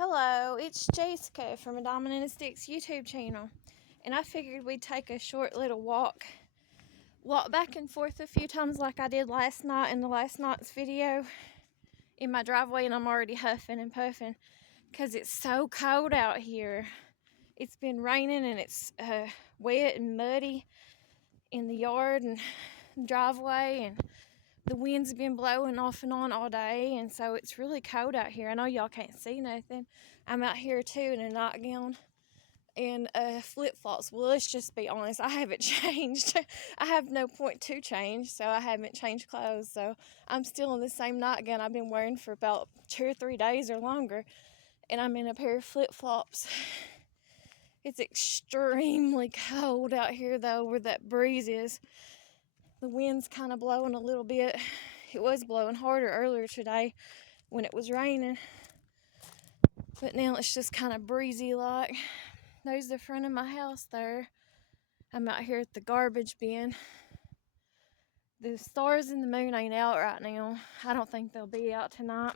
Hello, it's Jessica from a Dominant Sticks YouTube channel, and I figured we'd take a short little walk back and forth a few times like I did last night in the last night's video in my driveway, and I'm already huffing and puffing because it's so cold out here. It's been raining and it's wet and muddy in the yard and driveway, and the wind's been blowing off and on all day, and so it's really cold out here. I know y'all can't see nothing. I'm out here too in a nightgown and flip-flops. Well, let's just be honest, I haven't changed. I have no point to change, so I haven't changed clothes. So I'm still in the same nightgown I've been wearing for about 2 or 3 days or longer, and I'm in a pair of flip-flops. It's extremely cold out here though, where that breeze is. The wind's kind of blowing a little bit. It was blowing harder earlier today when it was raining, but now it's just kind of breezy like. There's the front of my house there. I'm out here at the garbage bin. The stars and the moon ain't out right now. I don't think they'll be out tonight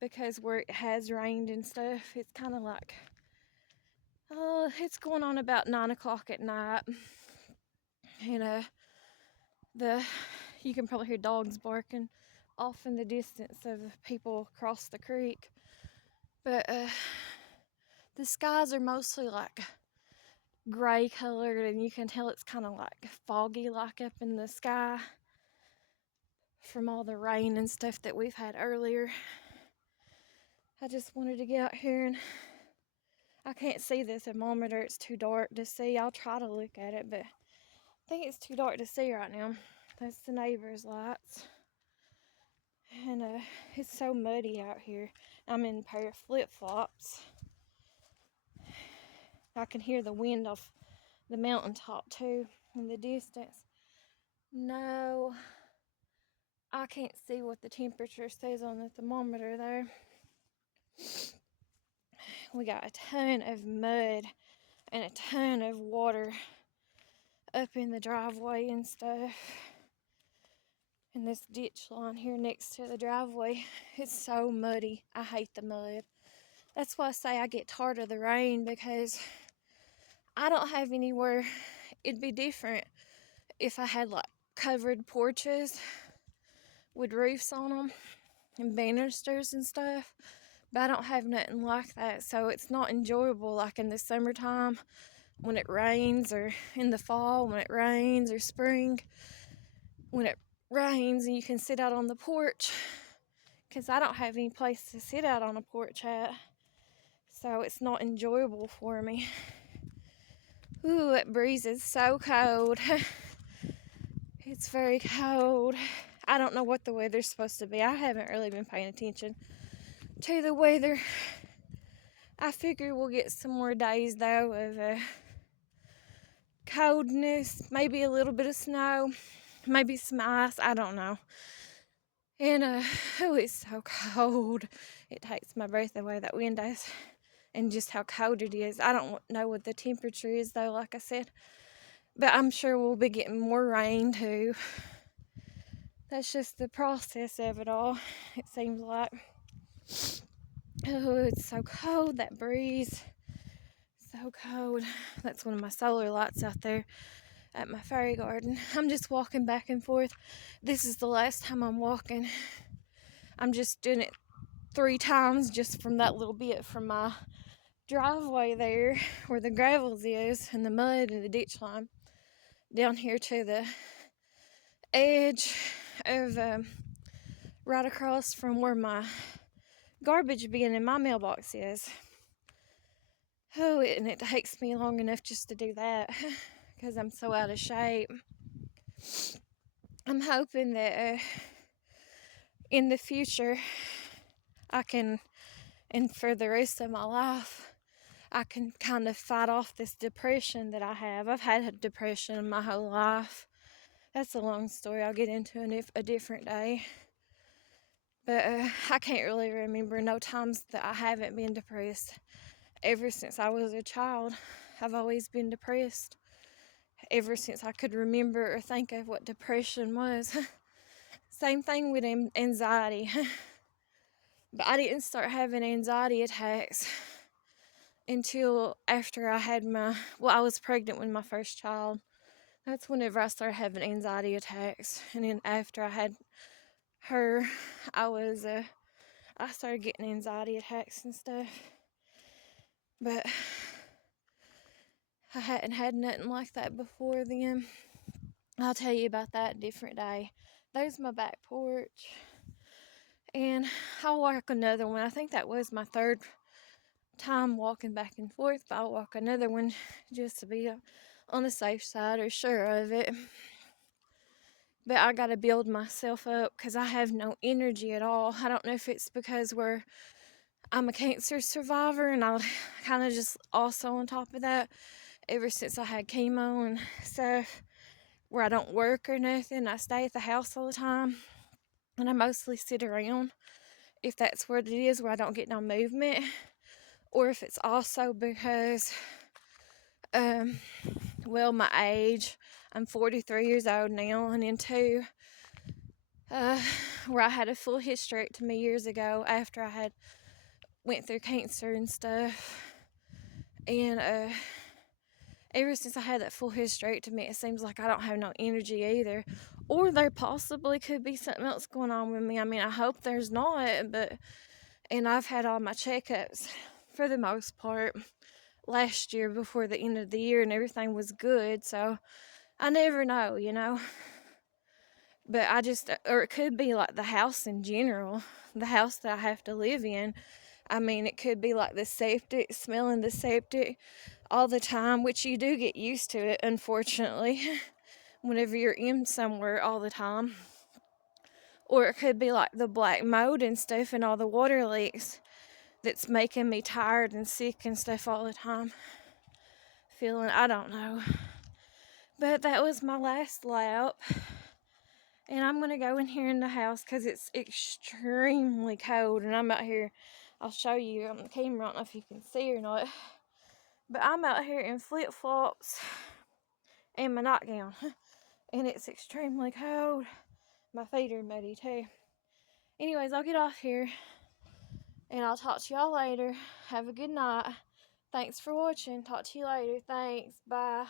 because where it has rained and stuff, it's kind of like, it's going on about 9 o'clock at night. And you can probably hear dogs barking off in the distance of people across the creek. But the skies are mostly like gray colored, and you can tell it's kind of like foggy like up in the sky from all the rain and stuff that we've had earlier. I just wanted to get out here, and I can't see the thermometer. It's too dark to see. I'll try to look at it, but I think it's too dark to see right now. That's the neighbor's lights. And it's so muddy out here. I'm in a pair of flip-flops. I can hear the wind off the mountaintop too in the distance. No, I can't see what the temperature says on the thermometer there. We got a ton of mud and a ton of water up in the driveway and stuff. And this ditch line here next to the driveway, it's so muddy. I hate the mud. That's why I say I get tired of the rain, because I don't have anywhere. It'd be different if I had like covered porches with roofs on them and banisters and stuff, but I don't have nothing like that, so it's not enjoyable like in the summertime when it rains, or in the fall when it rains, or spring when it rains and you can sit out on the porch, because I don't have any place to sit out on a porch at, so it's not enjoyable for me. Ooh, that breeze is so cold. It's very cold. I don't know what the weather's supposed to be. I haven't really been paying attention to the weather. I figure we'll get some more days though of coldness, maybe a little bit of snow, maybe some ice, I don't know. And oh, it's so cold. It takes my breath away, that wind does. And just how cold it is. I don't know what the temperature is though, like I said. But I'm sure we'll be getting more rain too. That's just the process of it all, it seems like. Oh, it's so cold, that breeze. So cold. That's one of my solar lights out there at my fairy garden. I'm just walking back and forth. This is the last time I'm walking. I'm just doing it 3 times just from that little bit from my driveway there where the gravels is and the mud and the ditch line down here to the edge of right across from where my garbage bin in my mailbox is. Oh, and it takes me long enough just to do that because I'm so out of shape. I'm hoping that in the future I can, and for the rest of my life, I can kind of fight off this depression that I have. I've had a depression my whole life. That's a long story I'll get into a different day. But I can't really remember no times that I haven't been depressed. Ever since I was a child, I've always been depressed. Ever since I could remember or think of what depression was. Same thing with anxiety. But I didn't start having anxiety attacks until after I had I was pregnant with my first child. That's whenever I started having anxiety attacks. And then after I had her, I started getting anxiety attacks and stuff. But I hadn't had nothing like that before then. I'll tell you about that a different day. There's my back porch. And I'll walk another one. I think that was my third time walking back and forth, but I'll walk another one just to be on the safe side or sure of it. But I gotta build myself up because I have no energy at all. I don't know if it's because I'm a cancer survivor, and I kind of just also on top of that, ever since I had chemo and stuff, where I don't work or nothing, I stay at the house all the time, and I mostly sit around. If that's what it is, where I don't get no movement, or if it's also because, my age. I'm 43 years old now, and then two, where I had a full hysterectomy years ago after I had went through cancer and stuff. And ever since I had that full hysterectomy, it seems like I don't have no energy either. Or there possibly could be something else going on with me. I mean, I hope there's not, and I've had all my checkups for the most part last year before the end of the year, and everything was good, so I never know, But or it could be like the house in general, the house that I have to live in. I mean, it could be like the septic, smelling the septic all the time, which you do get used to it, unfortunately, whenever you're in somewhere all the time. Or it could be like the black mold and stuff and all the water leaks that's making me tired and sick and stuff all the time. I don't know. But that was my last lap. And I'm going to go in here in the house because it's extremely cold. And I'm out here, I'll show you on the camera, I don't know if you can see or not. But I'm out here in flip-flops and my nightgown. And it's extremely cold. My feet are muddy too. Anyways, I'll get off here. And I'll talk to y'all later. Have a good night. Thanks for watching. Talk to you later. Thanks. Bye.